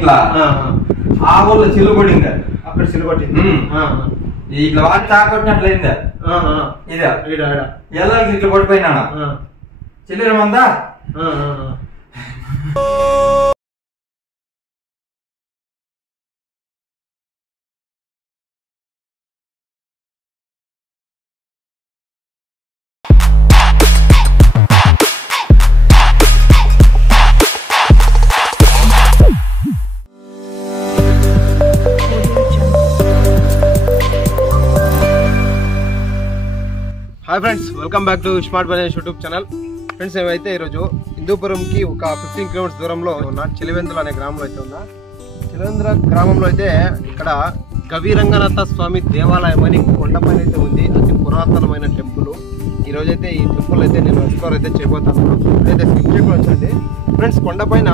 ఇట్లా ఆ ఊళ్ళో చిల్లుపడింది, అక్కడ సిలుగొట్టింది. ఇట్లా వాటి తాకొట్టినట్లయిందా ఇదా ఎలా ఇట్లా పడిపోయినా చిల్లర మందా. Hi friends, welcome back to smart బైనెస్ యూట్యూబ్ ఛానల్. ఫ్రెండ్స్, ఏమైతే ఈరోజు హిందూపురంకి ఒక 15 కిలోమీటర్స్ దూరంలో ఉన్న చిలివెందులు అనే గ్రామంలో అయితే ఉన్నా. చిలివెందుల గ్రామంలో అయితే ఇక్కడ గవిరంగనాథ స్వామి దేవాలయం అని కొండపైన అయితే ఉంది. అతి పురాతనమైన టెంపుల్. ఈరోజైతే ఈ టెంపుల్ అయితే నేను ఎక్స్ప్లోర్ అయితే చేయబోతాను. అయితే స్కిప్ చేయకుండా ఫ్రెండ్స్, కొండపైన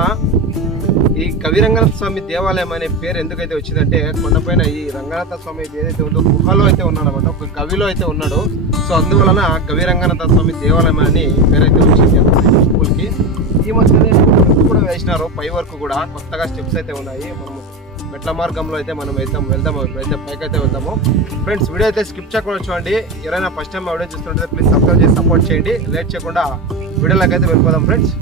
ఈ గవిరంగనాథ స్వామి దేవాలయం అనే పేరు ఎందుకైతే వచ్చిందంటే, కొండపైన ఈ రంగనాథ స్వామి ఏదైతే ఉందో గుహలో అయితే ఉన్నాడు అనమాట, ఒక గవిలో అయితే ఉన్నాడు. సో అందువలన గవిరంగనాథ స్వామి దేవాలయం అని పేరైతే వచ్చింది టెంపుల్కి. ఈ మధ్యనే కూడా వేసినారు, పై వరకు కూడా కొత్తగా స్టెప్స్ అయితే ఉన్నాయి. మనము మెట్ల మార్గంలో అయితే మనం వెళ్దాము. ఇప్పుడైతే పైకి అయితే వెళ్దాము. ఫ్రెండ్స్, వీడియో అయితే స్కిప్ చేయకుండా చూడండి. ఎవరైనా ఫస్ట్ టైం వీడియో చూస్తుంటే ప్లీజ్ సబ్స్క్రైబ్ చేసి సపోర్ట్ చేయండి. లేట్ చేయకుండా వీడియోలోకి అయితే వెళ్ళిపోదాం ఫ్రెండ్స్.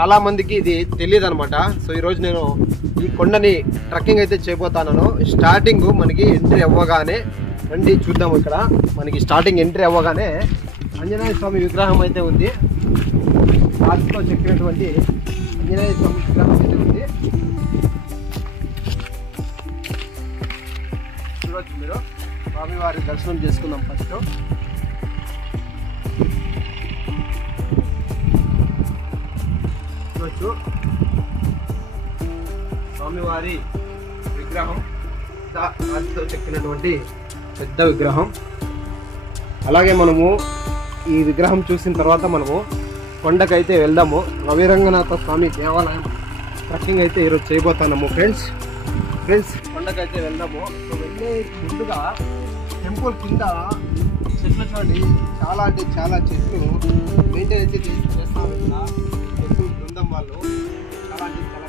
చాలా మందికి ఇది తెలియదు అనమాట. సో ఈరోజు నేను ఈ కొండని ట్రెక్కింగ్ అయితే చేయబోతాను. స్టార్టింగ్ మనకి ఎంట్రీ అవ్వగానే రండి చూద్దాము. ఇక్కడ మనకి స్టార్టింగ్ ఎంట్రీ అవ్వగానే ఆంజనేయ స్వామి విగ్రహం అయితే ఉంది. రాతితో చెక్కినటువంటి ఆంజనేయ స్వామి విగ్రహం అయితే ఉంది. చూడొచ్చు మీరు. స్వామివారి దర్శనం చేసుకుందాం ఫస్ట్. స్వామివారి విగ్రహం రాతితో చెక్కినటువంటి పెద్ద విగ్రహం. అలాగే మనము ఈ విగ్రహం చూసిన తర్వాత మనము కొండకైతే వెళ్దాము. గవిరంగనాథ స్వామి దేవాలయం ట్రెక్కింగ్ అయితే ఈరోజు చేయబోతున్నాము ఫ్రెండ్స్. కొండకైతే వెళ్దాము. వెళ్ళే ముందుగా టెంపుల్ కింద చెట్లు చూడండి, చాలా అంటే చాలా చెట్లు మెయింటైన్ అయితే చేస్తారు ఇక్కడ టెంపుల్ బృందం వాళ్ళు. చాలా అంటే చాలా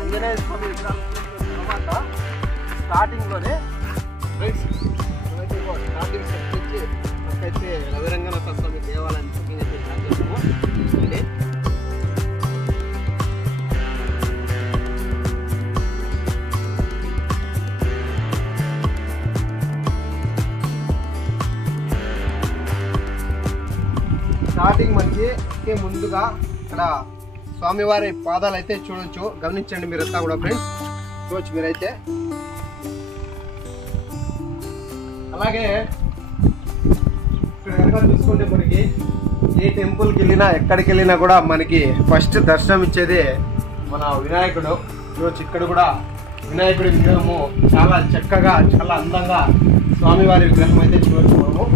ఆంజనేయ స్వామి విగ్రహం తర్వాత స్టార్టింగ్లోనే ఫ్రెండ్స్ స్టార్టింగ్ స్టెప్ వచ్చి పక్కైతే గవిరంగనాథ స్వామి దేవాలయం ట్రెక్కింగ్ అయితే స్టార్ట్ చేస్తాము. చూడండి, స్టార్టింగ్ మనకి ముందుగా ఇక్కడ స్వామివారి పాదాలు అయితే చూడొచ్చు. గమనించండి మీరంతా కూడా ఫ్రెండ్స్, చూడొచ్చు మీరైతే. అలాగే ఇక్కడ కనుక చూసుకుంటే మనకి ఏ టెంపుల్కి వెళ్ళినా ఎక్కడికి వెళ్ళినా కూడా మనకి ఫస్ట్ దర్శనం ఇచ్చేది మన వినాయకుడు. చూడొచ్చు, ఇక్కడ కూడా వినాయకుడి విగ్రహము చాలా చక్కగా చాలా అందంగా స్వామివారి విగ్రహం అయితే చూడొచ్చు మనము.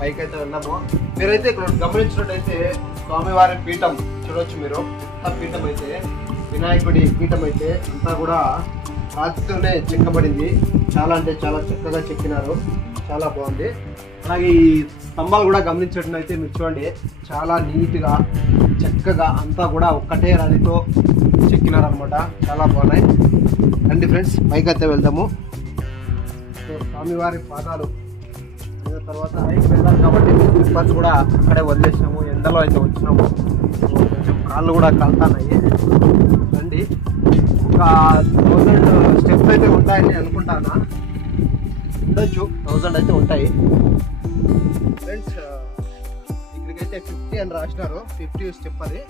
పైకి అయితే వెళ్ళాము. మీరైతే ఇక్కడ గమనించినట్టయితే స్వామివారి పీఠం చూడొచ్చు మీరు. పెద్ద పీఠం అయితే వినాయకుడి పీఠం అయితే అంతా కూడా రాతితోనే చెక్కబడింది. చాలా అంటే చాలా చక్కగా చెక్కినారు. చాలా బాగుంది. అలాగే ఈ స్తంభాలు కూడా గమనించినట్లయితే మీరు చూడండి, చాలా నీట్గా చక్కగా అంతా కూడా ఒక్కటే రాణితో చెక్కినారనమాట. చాలా బాగున్నాయి. రండి ఫ్రెండ్స్, పైకి అయితే వెళ్దాము. సో స్వామివారి పాదాలు అయిన తర్వాత పైకి వెళ్దాం కాబట్టి స్లిప్పర్స్ కూడా అక్కడే వదిలేసినాము. ఎండలో అయితే వచ్చినాము. సో కొంచెం కాళ్ళు కూడా కలుతున్నాయి. రండి, ఒక 1000 స్టెప్స్ అయితే ఉంటాయని అనుకుంటానా, ఉండొచ్చు, 1000 అయితే ఉంటాయి ఫ్రెండ్స్. ఇక్కడికైతే 50 అని రాసినారు, 50 స్టెప్ అది.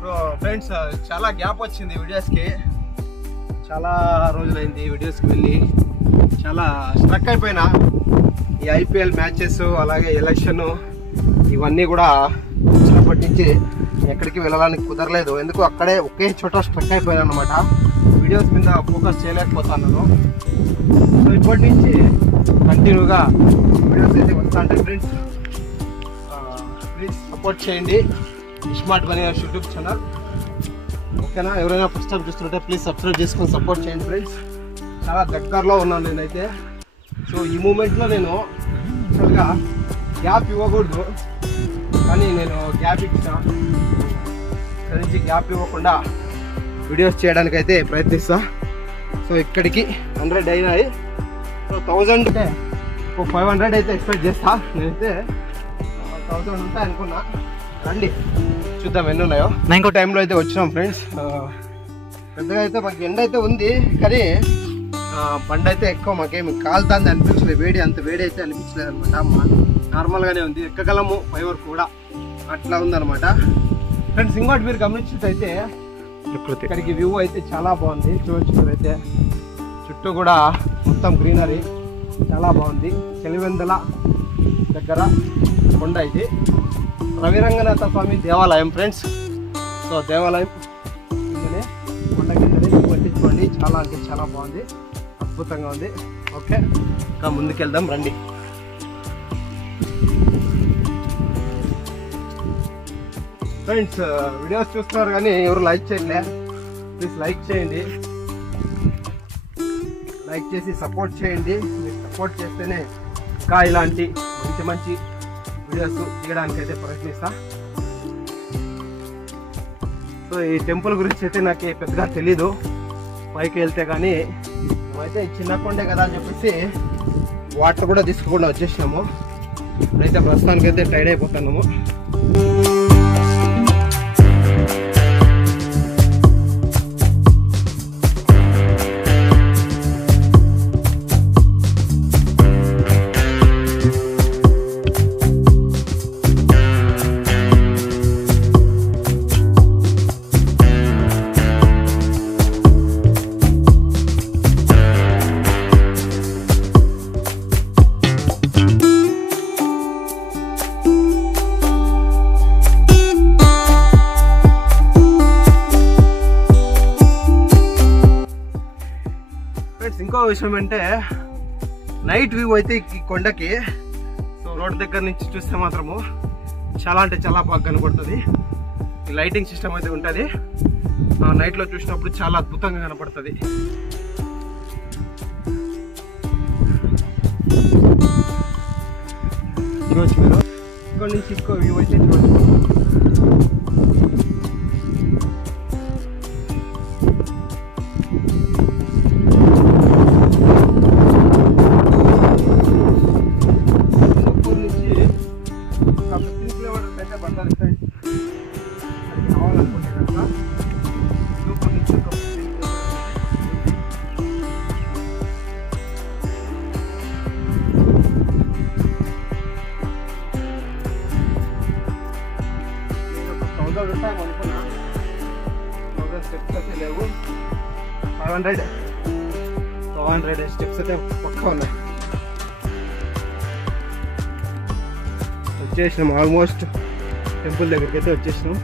సో ఫ్రెండ్స్, చాలా గ్యాప్ వచ్చింది వీడియోస్కి, చాలా రోజులైంది వీడియోస్కి వెళ్ళి. చాలా స్ట్రక్ అయిపోయినా. ఈ IPL మ్యాచెస్ అలాగే ఎలక్షన్ ఇవన్నీ కూడా వచ్చినప్పటి నుంచి ఎక్కడికి వెళ్ళడానికి కుదరలేదు. ఎందుకు అక్కడే ఒకే చోట స్ట్రక్ అయిపోయాను అనమాట. వీడియోస్ మీద ఫోకస్ చేయలేకపోతున్నాను. సో ఇప్పటి నుంచి కంటిన్యూగా వీడియోస్ అయితే వస్తూ ఉంటాయి ఫ్రెండ్స్. ప్లీజ్ సపోర్ట్ చేయండి స్మార్ట్ బనియాస్ యూట్యూబ్ ఛానల్, ఓకేనా? ఎవరైనా ఫస్ట్ టైం చూస్తుంటే ప్లీజ్ సబ్స్క్రైబ్ చేసుకొని సపోర్ట్ చేయండి ఫ్రెండ్స్. చాలా దగ్గరలో ఉన్నాను నేనైతే. సో ఈ మూమెంట్లో నేను యాక్చువల్గా గ్యాప్ ఇవ్వకూడదు, కానీ నేను గ్యాప్ ఇచ్చిన నుంచి గ్యాప్ ఇవ్వకుండా వీడియోస్ చేయడానికైతే ప్రయత్నిస్తా. సో ఇక్కడికి 100 అయినాయి. సో 1000 అంటే ఒక 500 అయితే ఎక్స్పెక్ట్ చేస్తా. నేనైతే 1000 ఉంటాయి అనుకున్నా. రండి చూద్దాం ఎన్ని ఉన్నాయో. ఇంకో టైంలో అయితే వచ్చినాం ఫ్రెండ్స్. పెద్దగా అయితే మాకు ఎండ అయితే ఉంది, కానీ బండి అయితే ఎక్కువ మాకేమి కాలుతుంది అనిపించలేదు. అంత వేడి అయితే అనిపించలేదు అనమాట. నార్మల్గానే ఉంది, ఎక్కగలము 5 వరకు కూడా, అట్లా ఉందన్నమాట ఫ్రెండ్స్. ఇంకోటి మీరు గమనించినట్టయితే ఇక్కడికి వ్యూ అయితే చాలా బాగుంది. చూడొచ్చు మీరైతే, చుట్టూ కూడా మొత్తం గ్రీనరీ చాలా బాగుంది. చలివెందుల దగ్గర కొండ ఇది రవిరంగనాథ స్వామి దేవాలయం ఫ్రెండ్స్. సో దేవాలయం కిందనే కొండ కిందనే పట్టించుకోండి. చాలా అంటే చాలా బాగుంది, అద్భుతంగా ఉంది. ఓకే, ఇంకా ముందుకెళ్దాం రండి. ఫ్రెండ్స్, వీడియోస్ చూస్తున్నారు కానీ ఎవరు లైక్ చేయలే. ప్లీజ్ లైక్ చేయండి, లైక్ చేసి సపోర్ట్ చేయండి. మీరు సపోర్ట్ చేస్తేనే ఇంకా ఇలాంటి మంచి మంచి వీడియోస్ తీయడానికి అయితే ప్రయత్నిస్తా. సో ఈ టెంపుల్ గురించి అయితే నాకు పెద్దగా తెలీదు, పైకి వెళ్తే కానీ. మేమైతే చిన్న కొండే కదా అని చెప్పేసి వాటర్ కూడా తీసుకోకుండా వచ్చేసినాము. ఇప్పుడైతే ప్రస్తుతానికైతే టైర్డ్ అయిపోతున్నాము. ఇంకో విషయం అంటే నైట్ వ్యూ అయితే ఈ కొండకి. సో రోడ్ దగ్గర నుంచి చూస్తే మాత్రము చాలా అంటే చాలా బాగా కనపడుతుంది. ఈ లైటింగ్ సిస్టమ్ అయితే ఉంటుంది. నైట్లో చూసినప్పుడు చాలా అద్భుతంగా కనపడుతుంది. చూడొచ్చు మీరు, ఇక్కడ నుంచి ఇంకో వ్యూ అయితే చూడొచ్చు. అనుకున్నా 1000 స్టెప్స్ అయితే లేవు, 500 స్టెప్స్ అయితే పక్కా ఉన్నాయి. వచ్చేసినాం, ఆల్మోస్ట్ టెంపుల్ దగ్గరికి అయితే వచ్చేసినాం.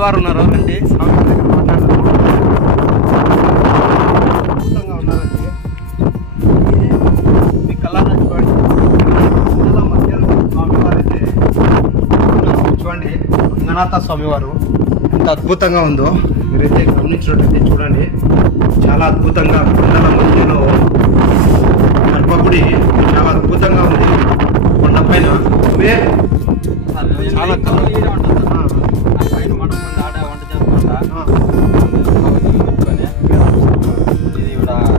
స్వామివారు ఉన్నారు, రండి స్వామివారి దగ్గర మాట్లాడదాము. అద్భుతంగా ఉన్నారండి. మీ కళ్ళారా చూడండి, చాలా మధ్యలో స్వామివారు అయితే చూడండి. రంగనాథ స్వామివారు ఎంత అద్భుతంగా ఉందో మీరైతే గమనించినట్టయితే చూడండి. చాలా అద్భుతంగా కొండల మధ్యలో గర్భగుడి చాలా అద్భుతంగా ఉంది. కొండపైన చాలా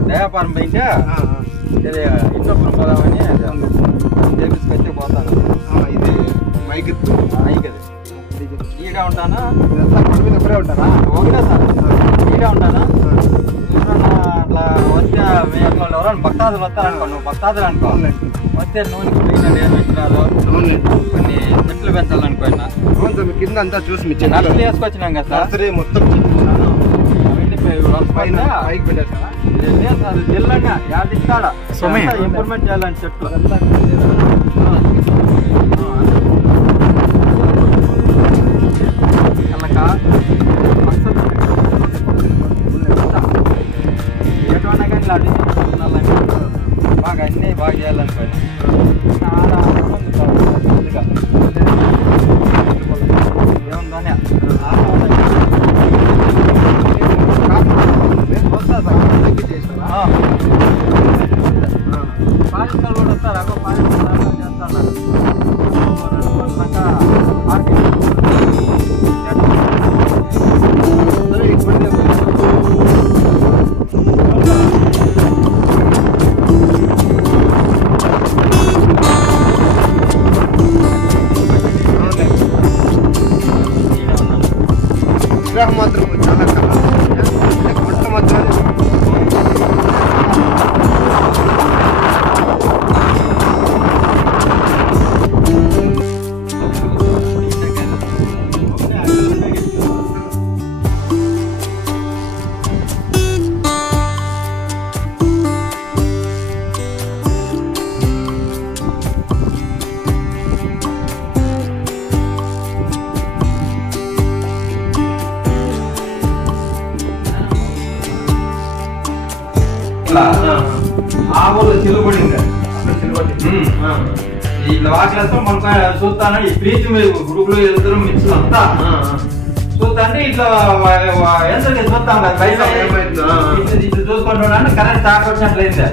దయాపారం పైన ఇంటోపురం పోదామని తీసుకొచ్చి పోతాను. ఇది మైక్ ఫ్రీగా ఉంటానా? మీద ఒకరే ఉంటారా? ఒకటే సార్, ఫ్రీగా ఉంటానా? అట్లా వస్తే ఎవరైనా భక్తాదులు వస్తారనుకో, నువ్వు భక్తాదులు అనుకో, వస్తే నూనె పెట్టాలి, కొన్ని చెట్లు పెంచాలనుకోయినా కింద అంతా చూసి నర్సరీ వేసుకొచ్చినాం కదా సార్. నర్సరీ మొత్తం లేదు సార్, జిల్లాగా యాదిస్తాడ ఇంప్రూవ్మెంట్ చేయాలని చెట్లు ఎటువంటి కానీ బాగా అన్నీ బాగా చేయాలనుకోండి. చాలా ఏముందని పాలిస్తారు కూడా వస్తారు. అక్కడ పాలిస్తారు చేస్తున్నారు. విగ్రహం మాత్రం చాలా కళ కొండ మాత్రం ఆ ఊళ్ళో చిలుబడింది. ఇట్లా వాకిలతో మనకు చూస్తాను. ఈ ప్రీతి గ్రూపులు వెళ్తారు మిక్స్ అంతా చూస్తా ఇట్లా ఎంత చూస్తాం కదా బయట ఇట్లా చూసుకుంటున్నా కరెంట్ తాకొచ్చినట్లయింది.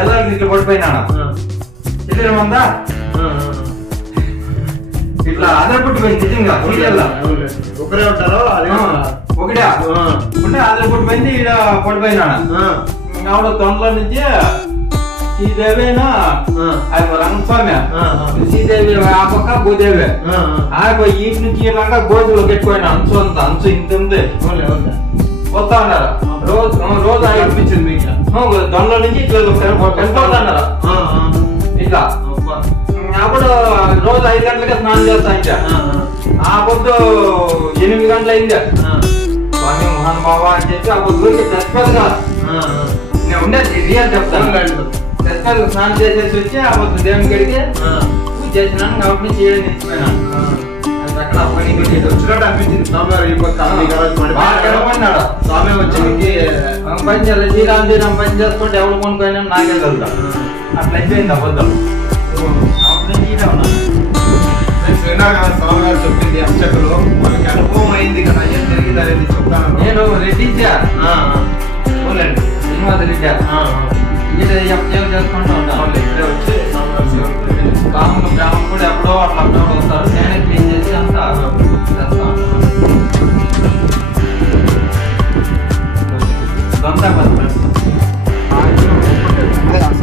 ఎలా ఇట్లా పడిపోయినా తెలియమందా ఇట్లా అదే పుట్టిపోయింది. నిజంగా ఒకరే ఉంటారో ఒకటే ఉంటే అదే పుట్టిపోయింది. ఈడ పడిపోయినా ఆవిడ తొండలో నుంచి శ్రీదేవినా రంగస్వామి, శ్రీదేవి ఆ పక్క భూదేవి ఈటి నుంచి ఇలాగా గోధులు పెట్టుకోయినా అంచు అంత అంచు ఇంత ఉంది. వస్తా ఉన్నారు రోజు అనిపించింది దొండలో నుంచి ఇట్లా వెళ్ళిపోతున్నారు. ఇట్లా అప్పుడు రోజు 5 గంటలకే స్నానం చేస్తా. ఇంకా ఆ పొద్దు 8 గంటలు అయింది. స్వామి మోహన్ బాబా అని చెప్పి ఆ పొద్దు తెచ్చుకోదు కాదు. నేను ఉండేది రియల్ చెప్తాను. తెచ్చుకోదు స్నానం చేసేసి వచ్చి ఆ పొద్దు దేవుని గడికి పూజ చేసినాను. కాబట్టి నుంచి ఏడు నిలిచిపోయినాను. అక్కడ పని వచ్చినట్టు అనిపించింది. కనపడినాడు స్వామి వచ్చి పని చేయాలి. శ్రీరామ్ పని చేసుకుంటే ఎవరు కొనుక్కోయినా నాకే తెలుతా. అట్లా అయిపోయింది అబద్ధం. స్వామి గారు చెప్పింది అర్చకులు మనకి అనుభవం అయింది కదా, ఏం జరిగింది అనేది చెప్తాను. నేను రెడ్డిచ్చా శ్రీనివాస రెడ్డి సేవ చేసుకుంటూ ఉంటాను. ఇక్కడే వచ్చి కాములు గ్రామం కూడా ఎప్పుడో అట్లా అప్పుడప్పుడు వస్తారు. నేనే క్లీన్ చేసి అంతా చేస్తాను. స్వామివారి విగ్రహం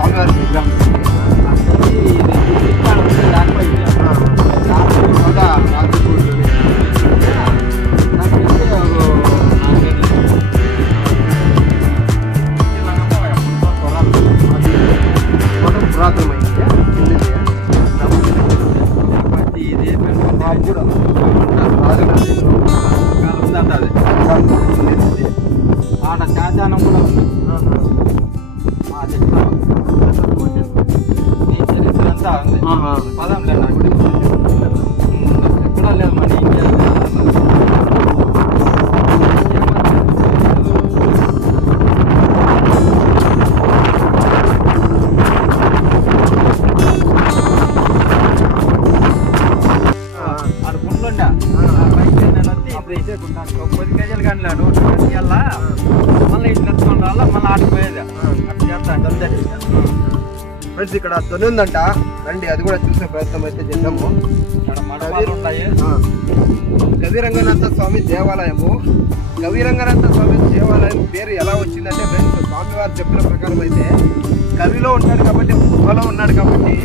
ఆడ చాచానం కూడా ఉంది. నీ చరిత్ర అంతా ఉంది. పదం లేదు ఎక్కడా లేదు మన ఇండియా. మళ్ళీ ఇటు నెత్తుకొని రాళ్ళ మళ్ళీ ఆడిపోయేది అట్లా చేస్తాను. ఫ్రెండ్స్ ఇక్కడ తొలి ఉందంట, రండి అది కూడా చూసే ప్రయత్నం అయితే చేద్దాము. గవి రంగనాథ స్వామి దేవాలయము. గవి రంగనాథ స్వామి దేవాలయం పేరు ఎలా వచ్చిందంటే ఫ్రెండ్స్, స్వామివారు చెప్పిన ప్రకారం అయితే గవిలో ఉన్నాడు కాబట్టి, గుహలో ఉన్నాడు కాబట్టి,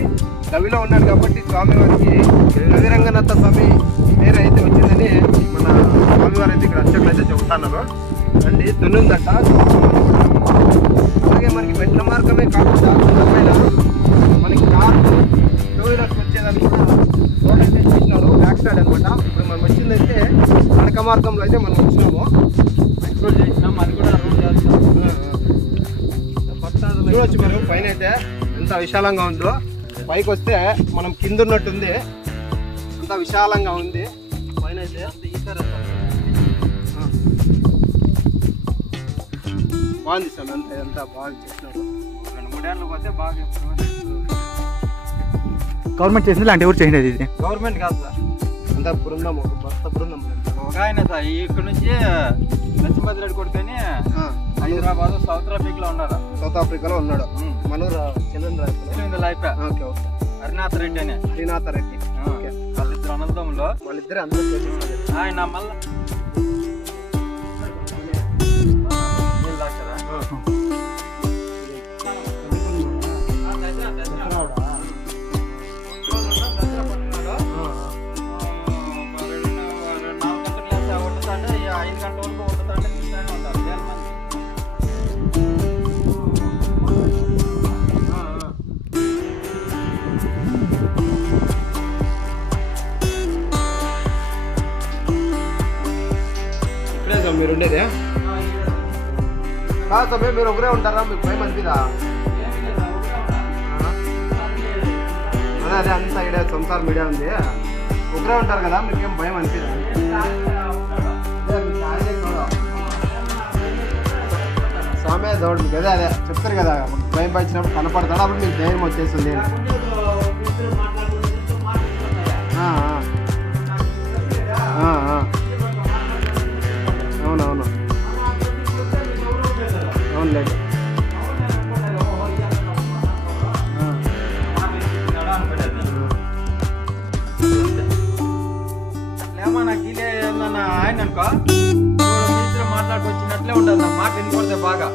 గవిలో ఉన్నాడు కాబట్టి స్వామివారికి గవి రంగనాథ స్వామి పేరు అయితే వచ్చిందని మన స్వామివారు అయితే ఇక్కడ అర్చకులు అయితే చెబుతున్నారు. రండి తొలి ఉందంట. అలాగే మనకి మెట్ల మార్గమే కాకుండా మనకి కారు టూ వీలర్స్ వచ్చేదానికి కూడా రోడ్ అయితే చేసినారు, బ్యాక్ సైడ్ అనమాట. ఇప్పుడు మనం వచ్చిందైతే నడక మార్గంలో అయితే మనం వచ్చినాము, ఎక్స్ప్లోర్ చేసినాం. అది కూడా రోడ్ చేస్తాం. చూడవచ్చు మీరు పైన అయితే ఎంత విశాలంగా ఉందో. పైకి వస్తే మనం కింద ఉన్నట్టుంది, అంత విశాలంగా ఉంది పైన అయితే. బాగుంది సార్, అంతా బాగా చేసినారు. 2-3 ఏళ్ళు పోతే బాగా గవర్నమెంట్ చేసింది అంటే ఎవరు చేసినది? ఇది గవర్నమెంట్ కాదు సార్, అంతా బృందం, ఒక భర్త బృందం. ఒక ఆయన సార్ ఇక్కడ నుంచి లక్ష్మీపతి కొడుకొని హైదరాబాద్ సౌత్ ఆఫ్రికాలో ఉన్నారు. సౌత్ ఆఫ్రికాలో ఉన్నాడు. మనూరు ఓకే ఓకే. హరినాథ్ రెడ్డి అని. శ్రీనాథ్ రెడ్డి వాళ్ళిద్దరు అనంతంలో, వాళ్ళిద్దరు అందరూ చేసేసారు. ఆయన మళ్ళీ మీరు ఉండేదే కాదు సమయం. మీరు ఒకరే ఉంటారా? మీకు భయం అనిపిదా? అదే అంత ఐడియా సంసార్ మీడియా ఉంది, ఒకరే ఉంటారు కదా, మీకేం భయం అనిపిదా? స్వామి దౌడు మీకు అదే అదే చెప్తారు కదా, భయం పచ్చినప్పుడు కనపడతాడు, అప్పుడు మీకు ధైర్యం వచ్చేస్తుంది. అవునవును అవునులేండి. ఏమన్నా గీలే ఏమన్నా ఆయన అనుకో మాట్లాడుకొచ్చినట్లే ఉంటుంది. నాకు మాట వినపడతాయి బాగా,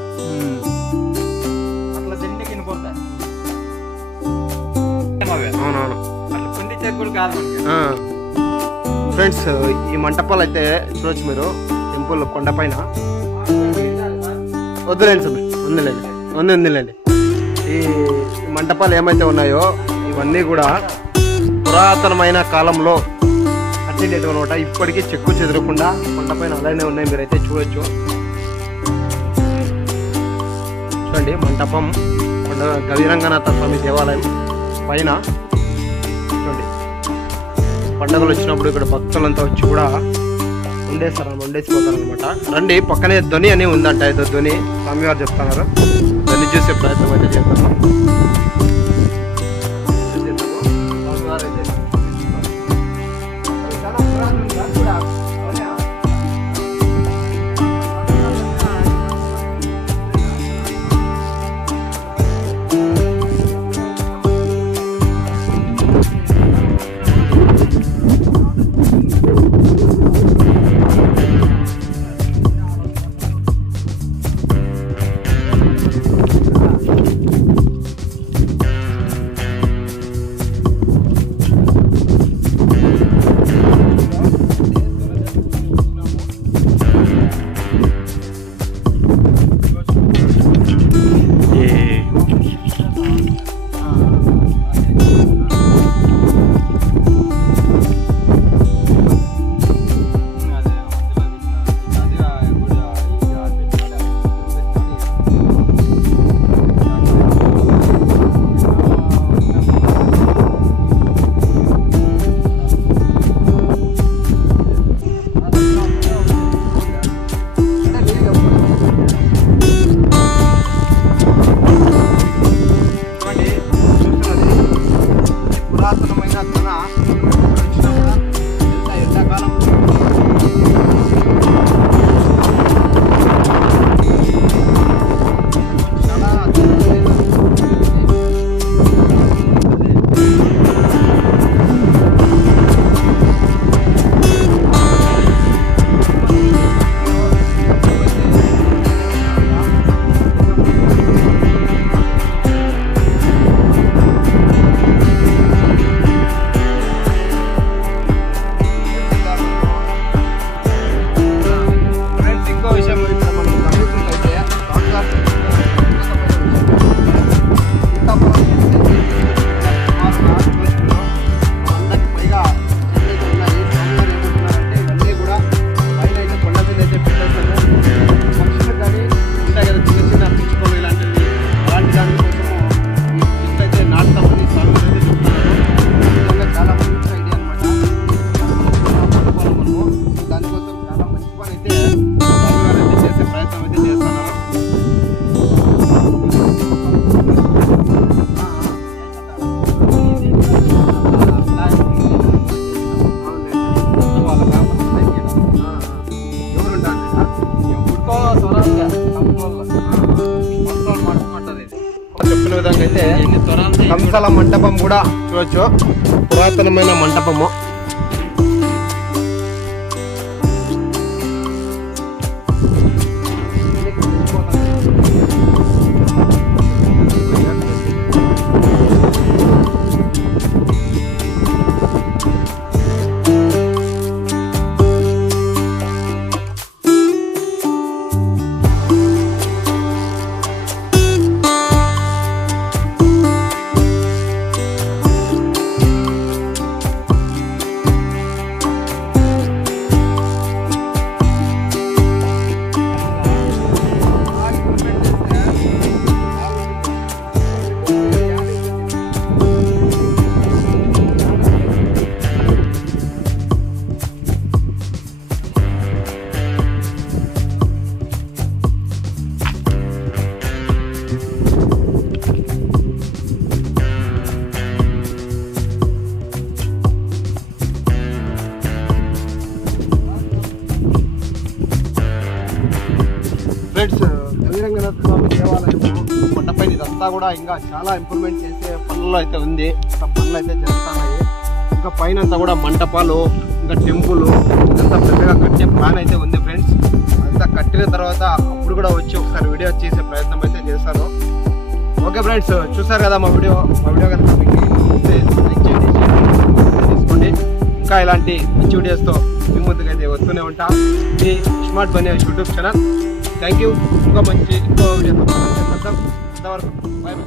అట్లా తిండి వినపడతాయి. అవునవును అట్లా పిండి చెక్కులు కాదు ఫ్రెండ్స్. ఈ మంటపాలు అయితే చూడొచ్చు మీరు, టెంపుల్ కొండపైన. వద్దులేండి సార్, ఉందిలేండి. ఈ మంటపాలు ఏమైతే ఉన్నాయో ఇవన్నీ కూడా పురాతనమైన కాలంలో కట్టినటువంటి అనమాట. ఇప్పటికీ చెక్కు చెదరకుండా కొండపైన అలానే ఉన్నాయి, మీరైతే చూడొచ్చు. చూడండి మంటపం, గవి రంగనాథ స్వామి దేవాలయం పైన. చూడండి పండుగలు వచ్చినప్పుడు ఇక్కడ భక్తులంతా వచ్చి కూడా ఉండేసిపోతారు అనమాట. రండి పక్కనే ధ్వని అని ఉందంట, ఏదో ధ్వని స్వామివారు చెప్తున్నారు, ధ్వని చూసే ప్రయత్నం అయితే చేస్తాను. విధంగా అయితే కంసాల మంటపం కూడా చూడొచ్చు. పురాతనమైన మంటపము. ఫ్రెండ్స్, రవిరంగనాథ స్వామి దేవాలయము కొండపైన ఇదంతా కూడా ఇంకా చాలా ఇంప్రూవ్మెంట్ చేసే పనులు అయితే ఉంది. ఇంకా పనులు అయితే జరుగుతున్నాయి. ఇంకా పైన అంతా కూడా మంటపాలు, ఇంకా టెంపుల్ ఇదంతా పెద్దగా కట్టే ప్లాన్ అయితే ఉంది ఫ్రెండ్స్. అంతా కట్టిన తర్వాత అప్పుడు కూడా వచ్చి ఒకసారి వీడియో చేసే ప్రయత్నం అయితే చేస్తాను. ఓకే ఫ్రెండ్స్, చూసారు కదా మా వీడియో కనుక మీకు లైక్ చేయండి, తీసుకోండి. ఇంకా ఇలాంటి మంచి వీడియోస్తో మీ ముందుకైతే వస్తూనే ఉంటా. ఇది స్మార్ట్ బనే యూట్యూబ్ ఛానల్. Thank you. ఇంకో వీడియో అంతవరకు బాయ్.